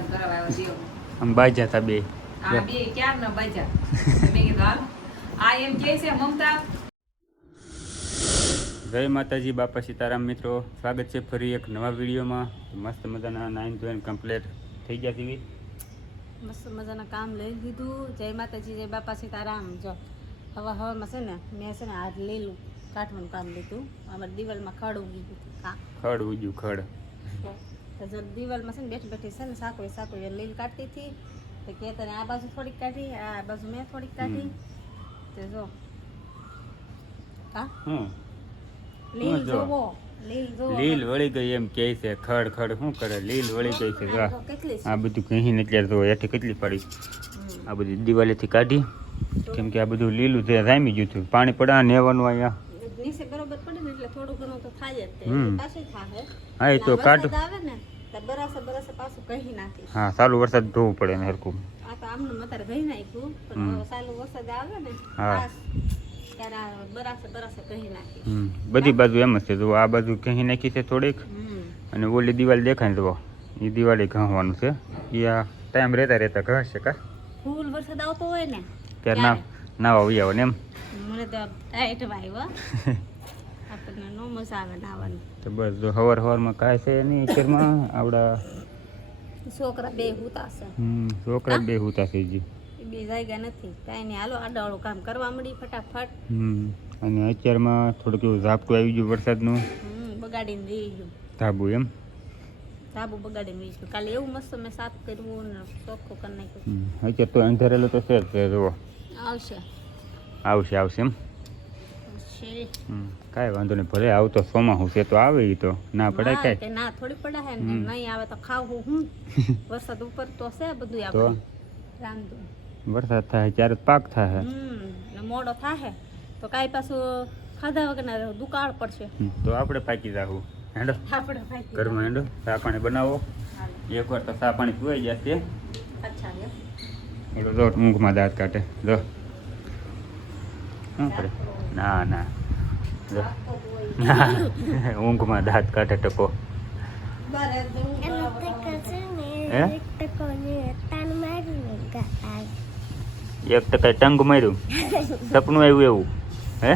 આમ બાજા હતા બે ક્યારના બાજા મેં કીધું હાલ આ એમ કે છે મમતા. જય માતાજી, બાપા સીતારામ. મિત્રો, સ્વાગત છે ફરી એક નવા વિડીયોમાં. મસ્ત મજાના 9 ધોઈને કમ્પ્લીટ થઈ ગયા ટીવી. મસ્ત મજાના કામ લઈ લીધું. જય માતાજી, જય બાપા સીતારામ. જો હવામાં છે ને મેં છે ને આજ લીલું કાઢવાનું કામ લીધું. અમારે દિવાલમાં ખડ ઉગી ગયું. ખડ ઉગ્યું ખડ. તો જો દિવાલમાં છે ને બેઠી બેઠી છે ને સાકો લીલ કાઢતી હતી. તો કે તને આ બાજુ થોડીક કાઢી, આ બાજુ મેં થોડીક કાઢી. તો જો લીલ જોવો, લીલ વળી ગઈ એમ કે છે. ખડ ખડ શું કરે, લીલ વળી ગઈ છે. કેટલી આ બધું કહીને અત્યારે તો હેઠે કેટલી પડી. આ બધી દિવાલેથી કાઢી, કેમ કે આ બધું લીલું છે, રામી ગયું હતું. પાણી પડા નેવાનું અહીંયા નીચે બરોબર પડે ને એટલે થોડું ઘણું તો થાય જ. પાછું થાય. હા, એ તો કાઢ આવે ને તો બરાસે પાછું કહી નાખી. હા, ચાલુ વરસાદ ધોવું પડે ને હરકું. આ તો આમનું અત્યારે કહી નાખ્યું, પણ ચાલુ વરસાદ આવે ને હા ત્યારે બરાસે કહી નાખી. બધી બાજુ એમ જ છે. જો આ બાજુ કહી નાખી છે થોડીક, અને ઓલી દિવાલ દેખાય ને તો એ દિવાલે ઘસવાનું છે. એ આ ટાઈમ રહેતા ઘસ છે કા ફૂલ વરસાદ આવતો હોય ને ત્યારે નાવા આવી આવો ને એમ. મને તો ટાઈટ વાયવા આપણને નો મજા આવે નાવાની. તો બસ જો હવારમાં કાંઈ છે નહીં ઘરમાં. આવડા છોકરા બે હુતા છે. છોકરા બે હુતા છે જી. બે જાયગા નથી કાંઈ નહીં. હાલો આડાવાળું કામ કરવા મળી ફટાફટ. અને અત્યારમાં થોડુંક એવું ઝાપટું આવી ગયું વરસાદનું. બગાડીને રહી ગયું ધાબુ એમ. ધાબુ બગાડીને રહી ગયું. કાલે એવું મસ્ત મેં સાફ કર્યું ને ચોખ્ખું કરી નાખ્યું. અત્યારે તો અંધારેલું તો છે જ. જુઓ આવશે એમ. કાંઈ વાંધો નહીં, ભલે આવતો ચોમાસું છે તો આવે. એ તો ના પડાય કાંઈ ના થોડી પડાય ને. નહીં આવે તો ખાવું હું. વરસાદ ઉપર તો છે બધું આપણે રાંધું. વરસાદ થાય ત્યારે પાક થાય. મોડો થાય તો કાંઈ પાછું ખાધા વગર દુકાળ પડશે તો આપણે પાકી જાવું. હેંડો આપણે પાકી ઘરમાં હેંડો ચા પાણી બનાવો. એકવાર તો ચા પાણી પીવાઈ જશે. અચ્છા ઓલો જો ઊંઘમાં દાંત કાઢે. જો શું કરે? ના જો ઊંઘમાં દાંત કાઢે ટકો. હે 1% ટંગ માર્યું. સપનું આવ્યું એવું હે?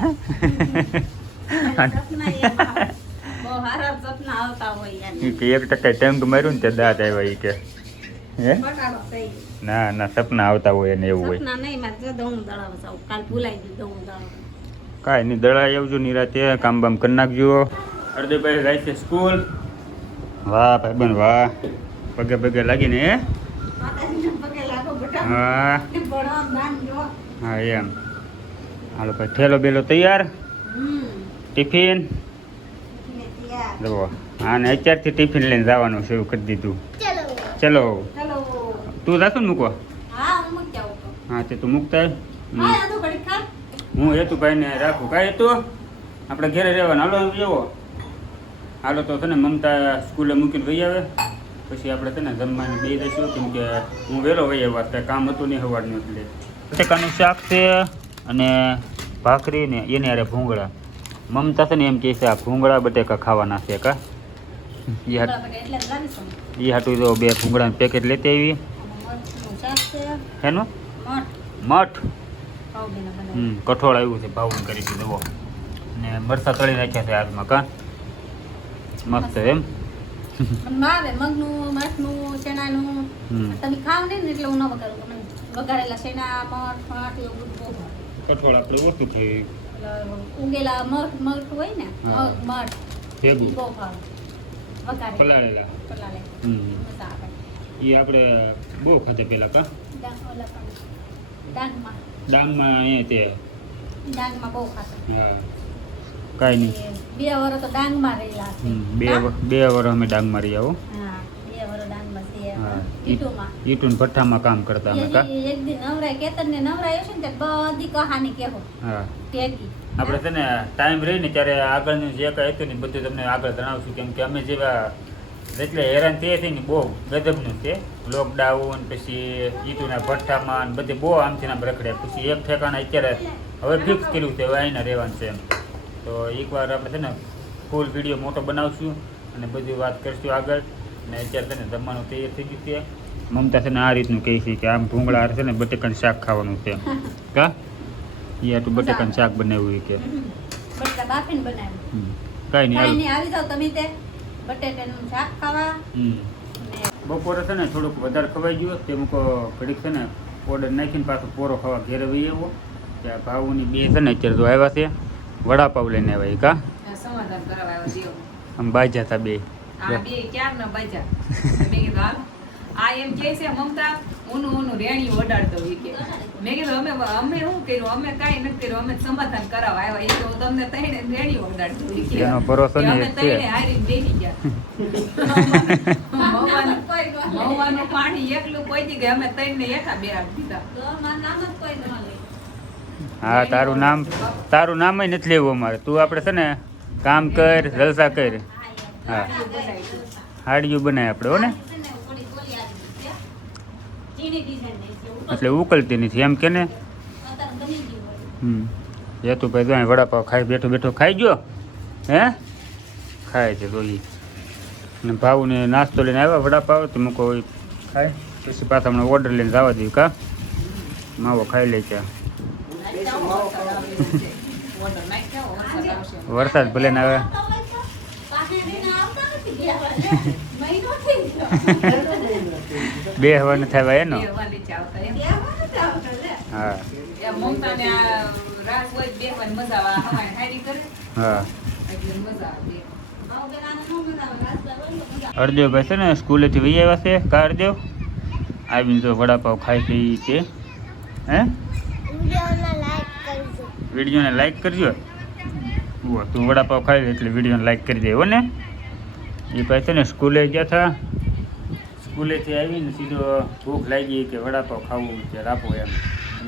કે 1% ટંગ માર્યું ને તે દાંત આવ્યા. એ કે હે ના સપના આવતા હોય ને એવું હોય. કાંઈ નહીં, દળાઈ આવજો નિરાતે. કામ બામ કરી નાખજો. હરદેભાઈ જાય છે સ્કૂલ. વાહ ભાઈ બન વાહ. પગે લાગીને હે. હા એમ. હાલો ભાઈ, ઠેલો બેલો તૈયાર. ટિફિન જુઓ. હા ને અત્યારથી ટિફિન લઈને જવાનું શરૂ કરી દીધું. ચલો તું જાશો ને મૂકવા? હા તે તું મૂકતા. હું હેતુભાઈને રાખું. કાંઈ હેતું આપણે ઘેરે રહેવાનું. હાલો એવો હાલો તો છે ને મમતા સ્કૂલે મૂકીને વહી આવે. પછી આપણે છે ને જમવાનું બે દઈશું, કેમ કે હું વહેલો વહી આવ્યા. ત્યાં કામ હતું નહીં સવારનું. એટલે બટેકાનું શાક છે અને ભાખરી ને એને અરે ભૂંગળા. મમતા છે ને એમ કહે છે આ ભૂંગળા બટેકા ખાવાના છે કા. એ હાટું તો 2 ભૂંગળાનું પેકેટ લેતી આવી. એનું મઠ કઠોળ આવ્યું છે, ભાવ કરી દીધું. ને મરસા તળી નાખ્યા છે હાથમાં કા. મસ્ત એમ. મગનું મઠનું ચણાનું તમે ખાવ નહીં ને એટલે હું ન વગાડું. વગાડેલા ચણા મઠ એવું બધું. કઠોળ આપણે ઓછું ખાઈએ. ઉગેલા મઠ હોય ને મઠ બહુ ભાવે. પલાળેલા મજા આવે. એ આપણે બહુ ખાતે પેલા કા ડાંગમાં અહીંયા તે ડાંગમાં બહુ ખાતા. હા કાંઈ નહીં. 2 વર્ષ તો ડાંગમાં રહેલા છે. 2 વર્ષ અમે ડાંગમાં રહી આવો. હા 2 વર્ષ ડાંગમાં છે. ઈટુન ભઠ્ઠામાં કામ કરતા અમે કા. એક દી નવરાય કેતનને નવરાય હશે ને ત્યારે બધી કહાની કહેવો. હા ટેકી આપણે છે ને ટાઈમ રહી ને ત્યારે આગળનું જે કાંઈ હતું ને બધું તમને આગળ જણાવશું. કેમ કે અમે જેવા એટલે હેરાન થઈએ છીએ ને બહુ ગજબનું છે. લોકડાઉન પછી ઈટુના ભઠ્ઠામાં બધે બહુ આમથી આમ રખડ્યા. પછી એક ઠેકાણા અત્યારે હવે ફિક્સ કર્યું છે, હવે અહીંના રહેવાનું છે એમ. તો એકવાર આપણે છે ને ફૂલ વિડીયો મોટો બનાવશું અને બધી વાત કરીશું આગળ. ને અત્યારે છે ને જમવાનું તૈયાર થઈ ગયું છે. મમતા છે ને આ રીતનું કહે છે કે આમ ભૂંગળા છે ને બટેકાનું શાક ખાવાનું છે કા યાર તું બટેકાનું શાક બનાવ્યું કે બટેટા બાફીને બનાવ્યું. કાંઈ કાંઈ નહીં નહીં, આવી જાવ તમે તે બટેટાનું શાક ખાવા. બપોરે છે ને થોડુંક વધારે ખવાઈ ગયું તે મૂકો ઘડીક છે ને ઓર્ડર નાખીને પાછો પોરો ખાવા ઘેરે વહી આવ્યો ત્યાં ભાવુની બે છે ને અત્યારે તો આવ્યા છે વડાપાવ લઈને આવ્યા કા સમાધાન કરાવવા આવ્યો દેવ. આમ બાજ્યા હતા બે આ બે ક્યારના બાજા. મેં કીધું હાલ. આ એમ કહે છે મમતા ઊનું રેણી ઓડાડતો હોય કે. મેં કીધું અમે શું કર્યું, અમે કાંઈ નથી કર્યું, અમે સમાધાન કરાવવા આવ્યા. એ તો હું તમને તઈને રેણી ઓડાડતો હોય કે. એનો ભરોસો કે નહીં અમે છે. તઈને હારીને બેસી ગયા. મહુવાનું પાણી એકલું પહોંચી ગયા, અમે તઈને હેઠા બે દીધા. તો મારું નામ જ કોઈ ન લે. હા તારું નામ નથી લેવું અમારે તું આપણે છે ને કામ કર જલસા કર હા હાડિયું બનાય આપણે હો ને એટલે ઉકલતી નથી એમ કે ને હેતુભાઈ તો અહીં વડાપાવ ખાઈ બેઠો બેઠો ખાઈ ગયો હે ખાય છે રોહી અને ભાવને નાસ્તો લઈને આવ્યા વડાપાવ તો મૂકો ખાય પછી પાછા હમણાં ઓર્ડર લઈને જવા દઉં કા માવો ખાઈ લે છે વરસાદ ભલે ને આવે બે હવા નથી આવ્યા એનો હા હા અર્દેવભાઈ છે ને સ્કૂલેથી વહી આવ્યા છે કા અર્દેવ આવીને તો વડાપાવ ખાઈ થઈ છે હે વિડીયોને લાઈક કરજો તું વડાપાવ ખાઈ એટલે વિડીયોને લાઈક કરી દે હો ને એ પાસે ને સ્કૂલે ગયા હતા સ્કૂલેથી આવીને સીધો ભૂખ લાગી કે વડાપાવ ખાવું છે આપો એમ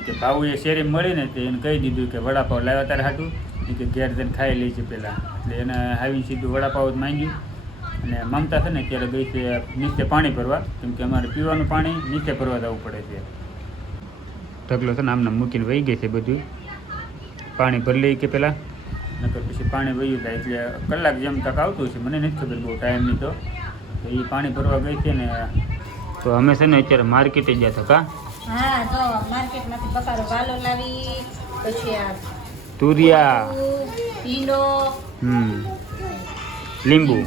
કે ભાવું એ શેરી મળીને તે એને કહી દીધું કે વડાપાવ લાવ્યા તારે હાટું એ કે ઘેર જઈને ખાઈ લે છે પહેલાં એટલે એને આવીને સીધું વડાપાવ જ માંગ્યું અને મમતા છે ને અત્યારે ગઈ છે નીચે પાણી ભરવા કેમ કે અમારે પીવાનું પાણી નીચે ભરવા જવું પડે છે ઢગલો છે ને આમને મૂકીને વહી ગઈ છે બધું પાણી ભરી લઈ કે પહેલાં નકર પછી પાણી વહ્યું જાય એટલે કલાક જેમ તક આવતું છે મને નથી ખબર બહુ ટાઈમની તો એ પાણી ભરવા ગઈ છે ને તો અમે છે ને અત્યારે માર્કેટે ગયા હતા કા હા જો માર્કેટમાંથી બકારો વાલો લાવી પછી આ તુરિયા ભીંડો લીંબુ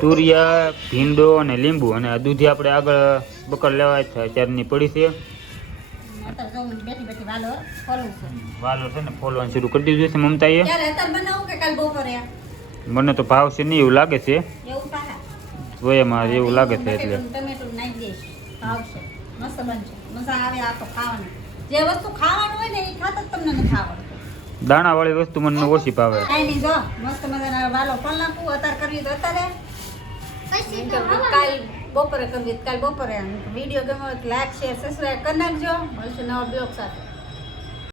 તુરિયા ભીંડો અને લીંબુ અને આ દૂધી આપણે આગળ બકર લેવાય છે અત્યારની પડી છે અત્યારે જો બેઠી બેઠી વાલો ફોલવું છે. વાલો છે ને ફોલવાનું શરૂ કરી દીધું છે મમતાએ ક્યારે અત્યારે બનાવું કે કાલ બપોરે મને તો ભાવ છે નહીં એવું લાગે છે એવું પાહા વયમાં એવું લાગે છે એટલે ટમેટું નાખી દઈશ આવશે મસ્ત બનશે મજા આવે આ તો ખાવાની જે વસ્તુ ખાવાનું હોય ને એ ખાતા જ તમને નથી આવડતું દાણાવાળી વસ્તુ મને ઓછી ભાવે કાંઈ નહીં જો મસ્ત મજાના વાલો ફોલ નાખવું અત્યારે કરવી તો અત્યારે કાલ બપોરે કરવી તો કાલ બપોરે વિડીયો ગમ્યો લાઈક શેર સબસ્ક્રાઈબ કરી નાખજો મળશું નવા બ્લોગ સાથે.